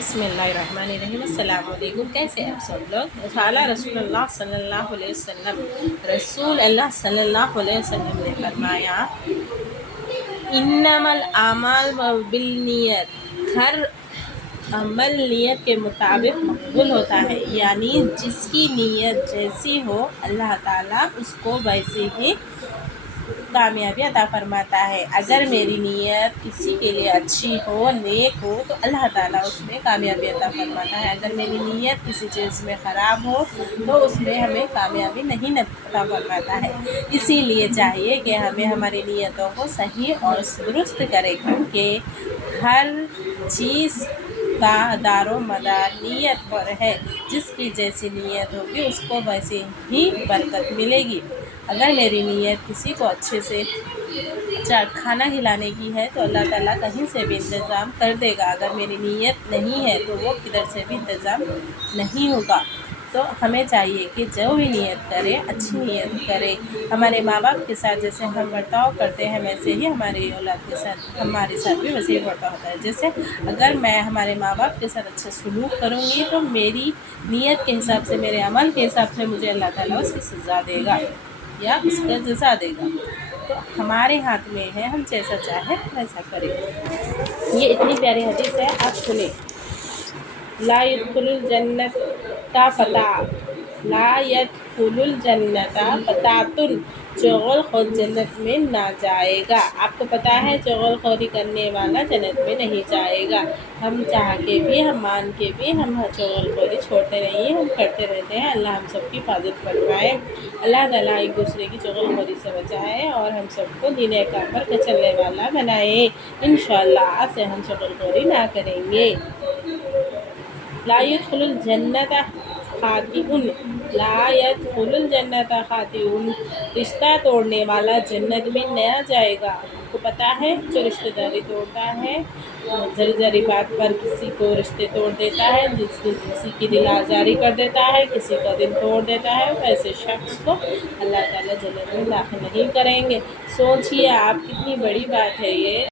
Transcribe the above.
बिस्मिल्लाहिर्रहमानिर्रहीम। अस्सलाम वालेकुम। कैसे हैं आप सब लोग। क़ाला रसूल अल्लाह सल्लल्लाहु अलैहि वसल्लम, रसूल अल्लाह सल्लल्लाहु अलैहि वसल्लम ने फरमाया, इन्नमल आमाल बिन्नियत, हर अमल नियत के मुताबिक मकबूल होता है। यानी जिसकी नीयत जैसी हो अल्लाह ताला उसको वैसे ही कामयाबी अता फरमाता है। अगर मेरी नीयत किसी के लिए अच्छी हो, नेक हो, तो अल्लाह ताला उसमें कामयाबी अता फरमाता है। अगर मेरी नीयत किसी चीज़ में ख़राब हो तो उसमें हमें कामयाबी नहीं अता फरमाता है। इसीलिए चाहिए कि हमें हमारी नीयतों को सही और दुरुस्त करें, क्योंकि हर चीज़ का दारो मदार नीयत पर है। जिसकी जैसी नीयत होगी उसको वैसे ही बरकत मिलेगी। अगर मेरी नीयत किसी को अच्छे से खाना खिलाने की है तो अल्लाह ताला कहीं से भी इंतज़ाम कर देगा। अगर मेरी नीयत नहीं है तो वो किधर से भी इंतज़ाम नहीं होगा। तो हमें चाहिए कि जो भी नियत करे अच्छी नियत करे। हमारे माँ बाप के साथ जैसे हम बर्ताव करते हैं वैसे ही हमारी औलाद के साथ हमारे साथ भी वैसे ही बर्ताव होता है। जैसे अगर मैं हमारे माँ बाप के साथ अच्छा सलूक करूँगी तो मेरी नीयत के हिसाब से, मेरे अमल के हिसाब से मुझे अल्लाह ताला उसकी सज़ा देगा या उसका जज़ा देगा। तो हमारे हाथ में है, हम जैसा चाहे वैसा करें। ये इतनी प्यारी हदीस है, आप सुने। ला यदखुलुल जन्नता फता, ला यदखुलुल जन्नता फतातुन, चुगलखोर जन्नत में ना जाएगा। आपको पता है चुगलखोरी करने वाला जन्नत में नहीं जाएगा। हम चाह के भी, हम मान के भी हम चुगलखोरी छोड़ते नहीं हैं, हम करते रहते हैं। अल्लाह हम सबकी हिफाजत फरमाए। अल्लाह ताला एक दूसरे की चुगलखोरी से बचाए और हम सबको दीन काम पर चलने वाला बनाए। इंशाअल्लाह आज से हम चुगलखोरी ना करेंगे। ला यदखुलुल जन्नत खातिउन, ला यदखुलुल जन्नत खातिउन, रिश्ता तोड़ने वाला जन्नत में न जाएगा। आपको पता है जो रिश्तेदारी तोड़ता है, ज़री ज़री बात पर किसी को रिश्ते तोड़ देता है, किसी की दिल आज़ारी कर देता है, किसी का दिल तोड़ देता है, ऐसे शख्स को अल्लाह ताला जन्नत में दाखिल नहीं करेंगे। सोचिए आप, कितनी बड़ी बात है ये।